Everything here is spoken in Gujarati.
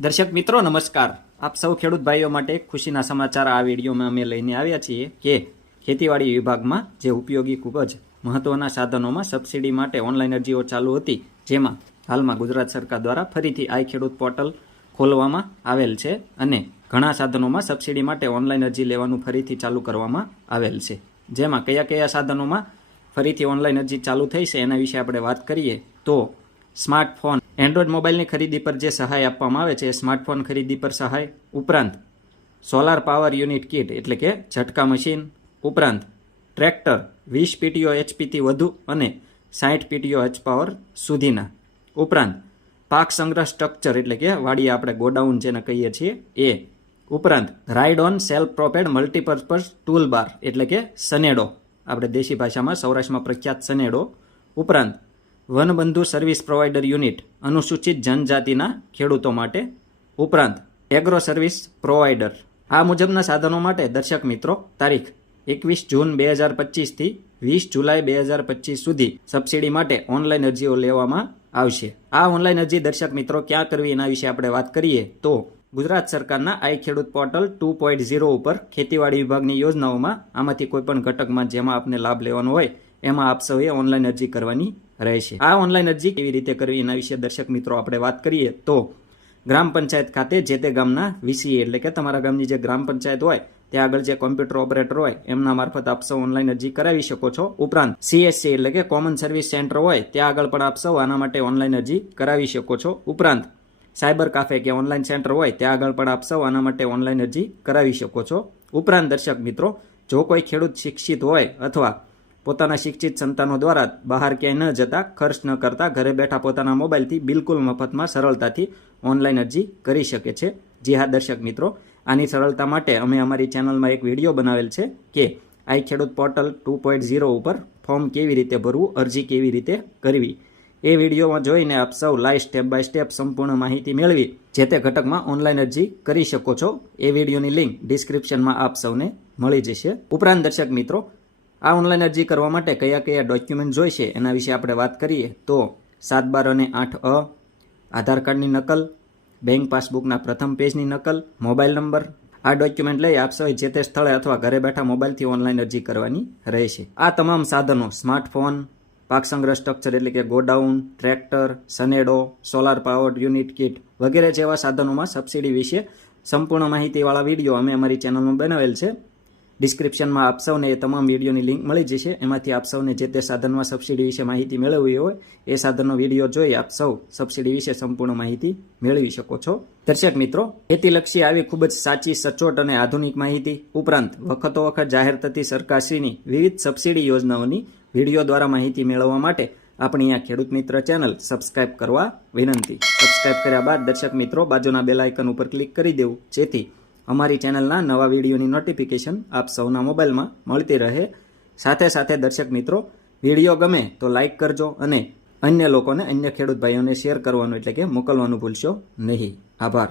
દર્શક મિત્રો, નમસ્કાર. આપ સૌ ખેડૂત ભાઈઓ માટે ખુશીના સમાચાર આ વિડીયોમાં અમે લઈને આવ્યા છીએ કે ખેતીવાડી વિભાગમાં જે ઉપયોગી ખૂબ જ મહત્વના સાધનોમાં સબસિડી માટે ઓનલાઈન અરજીઓ ચાલુ હતી, જેમાં હાલમાં ગુજરાત સરકાર દ્વારા ફરીથી આઈ ખેડૂત પોર્ટલ ખોલવામાં આવેલ છે અને ઘણા સાધનોમાં સબસિડી માટે ઓનલાઈન અરજી લેવાનું ફરીથી ચાલુ કરવામાં આવેલ છે. જેમાં કયા કયા સાધનોમાં ફરીથી ઓનલાઈન અરજી ચાલુ થઈ છે એના વિશે આપણે વાત કરીએ તો સ્માર્ટફોન. એન્ડ્રોઈડ મોબાઈલની ખરીદી પર જે સહાય આપવામાં આવે છે, એ સ્માર્ટફોન ખરીદી પર સહાય ઉપરાંત સોલાર પાવર યુનિટ કિટ, એટલે કે ઝટકા મશીન ઉપરાંત ટ્રેક્ટર, વીસ પીટીઓ એચપીથી વધુ અને સાઠ પીટીઓ એચ પાવર સુધીના. ઉપરાંત પાક સંગ્રહ સ્ટ્રક્ચર, એટલે કે વાડીએ આપણે ગોડાઉન જેને કહીએ છીએ, એ. ઉપરાંત ride on self propelled multipurpose tool bar એટલે કે સનેડો. આપણે દેશી ભાષામાં સૌરાષ્ટ્રમાં પ્રખ્યાત સનેડો. ઉપરાંત વનબંધુ સર્વિસ પ્રોવાઈડર યુનિટ અનુસૂચિત જનજાતિના ખેડૂતો માટે ઉપરાંત એગ્રો સર્વિસ પ્રોવાઇડર. આ મુજબના સાધનો માટે દર્શક મિત્રો, તારીખ એકવીસ જૂન બે હજાર પચીસથી વીસ જુલાઈ બે હજાર પચીસ સુધી સબસિડી માટે ઓનલાઈન અરજીઓ લેવામાં આવશે. આ ઓનલાઈન અરજી દર્શક મિત્રો ક્યાં કરવી એના વિશે આપણે વાત કરીએ તો ગુજરાત સરકારના આઈ Khedut portal two point zero ઉપર ખેતીવાડી વિભાગની યોજનાઓમાં આમાંથી કોઈપણ ઘટકમાં જેમાં આપને લાભ લેવાનો હોય, એમાં આપ સૌએ ઓનલાઈન અરજી કરવાની રહેશે. આ ઓનલાઈન અરજી કેવી રીતે કરવી એના વિશે દર્શક મિત્રો આપણે વાત કરીએ તો ગ્રામ પંચાયત ખાતે જે તે ગામના વીસીએ એટલે કે તમારા ગામની જે ગ્રામ પંચાયત હોય, ત્યાં આગળ જે કોમ્પ્યુટર ઓપરેટર હોય, એમના મારફત આપ સૌ ઓનલાઈન અરજી કરાવી શકો છો. ઉપરાંત સીએસસી એટલે કે કોમન સર્વિસ સેન્ટર હોય, ત્યાં આગળ પણ આપ સૌ આના માટે ઓનલાઈન અરજી કરાવી શકો છો. ઉપરાંત સાયબર કાફે કે ઓનલાઈન સેન્ટર હોય, ત્યાં આગળ પણ આપ સૌ આના માટે ઓનલાઈન અરજી કરાવી શકો છો. ઉપરાંત દર્શક મિત્રો, જો કોઈ ખેડૂત શિક્ષિત હોય અથવા પોતાના શિક્ષિત સંતાનો દ્વારા બહાર ક્યાંય ન જતા, ખર્ચ ન કરતા, ઘરે બેઠા પોતાના મોબાઈલથી બિલકુલ મફતમાં સરળતાથી ઓનલાઈન અરજી કરી શકે છે. જી હા, દર્શક મિત્રો, આની સરળતા માટે અમે અમારી ચેનલમાં એક વીડિયો બનાવેલ છે કે i Khedut portal two point zero ઉપર ફોર્મ કેવી રીતે ભરવું, અરજી કેવી રીતે કરવી. એ વિડીયોમાં જોઈને આપ સૌ લાઈવ સ્ટેપ બાય સ્ટેપ સંપૂર્ણ માહિતી મેળવી જે તે ઘટકમાં ઓનલાઈન અરજી કરી શકો છો. એ વિડીયોની લિંક ડિસ્ક્રિપ્શનમાં આપ સૌને મળી જશે. ઉપરાંત દર્શક મિત્રો આ ઓનલાઈન અરજી કરવા માટે કયા કયા ડોક્યુમેન્ટ જોઈશે એના વિશે આપણે વાત કરીએ તો સાત બાર અને આઠ અ, આધાર કાર્ડની નકલ, બેંક પાસબુકના પ્રથમ પેજની નકલ, મોબાઈલ નંબર. આ ડોક્યુમેન્ટ લઈ આપ સૌ જે તે સ્થળે અથવા ઘરે બેઠા મોબાઈલથી ઓનલાઈન અરજી કરવાની રહેશે. આ તમામ સાધનો, સ્માર્ટફોન, પાક સંગ્રહ સ્ટ્રક્ચર એટલે કે godown, tractor, Sanedo, solar power, unit kit વગેરે જેવા સાધનોમાં સબસિડી વિશે સંપૂર્ણ માહિતીવાળા વીડિયો અમે અમારી ચેનલમાં બનાવેલ છે. ડિસ્ક્રિપ્શનમાં આપ સૌને એ તમામ વિડીયોની લિંક મળી જશે. એમાંથી આપ સૌને જે તે સાધનમાં સબસિડી વિશે માહિતી મેળવવી હોય, એ સાધનનો વીડિયો જોઈ આપ સૌ સબસિડી વિશે સંપૂર્ણ માહિતી મેળવી શકો છો. દર્શક મિત્રો, ખેતીલક્ષી આવી ખૂબ જ સાચી, સચોટ અને આધુનિક માહિતી ઉપરાંત વખતો વખત જાહેર થતી સરકારશ્રીની વિવિધ સબસિડી યોજનાઓની વીડિયો દ્વારા માહિતી મેળવવા માટે આપણી આ ખેડૂત મિત્ર ચેનલ સબસ્ક્રાઇબ કરવા વિનંતી. સબસ્ક્રાઇબ કર્યા બાદ દર્શક મિત્રો બાજુના બેલ આઇકન ઉપર ક્લિક કરી દેવું. જેથી અમારી ચેનલના નવા વિડીયોની નોટિફિકેશન આપ સૌના મોબાઈલમાં મળતી રહે. સાથે સાથે દર્શક મિત્રો, વીડિયો ગમે તો લાઇક કરજો અને અન્ય લોકોને, અન્ય ખેડૂત ભાઈઓને શેર કરવાનું એટલે કે મોકલવાનું ભૂલશો નહીં. આભાર.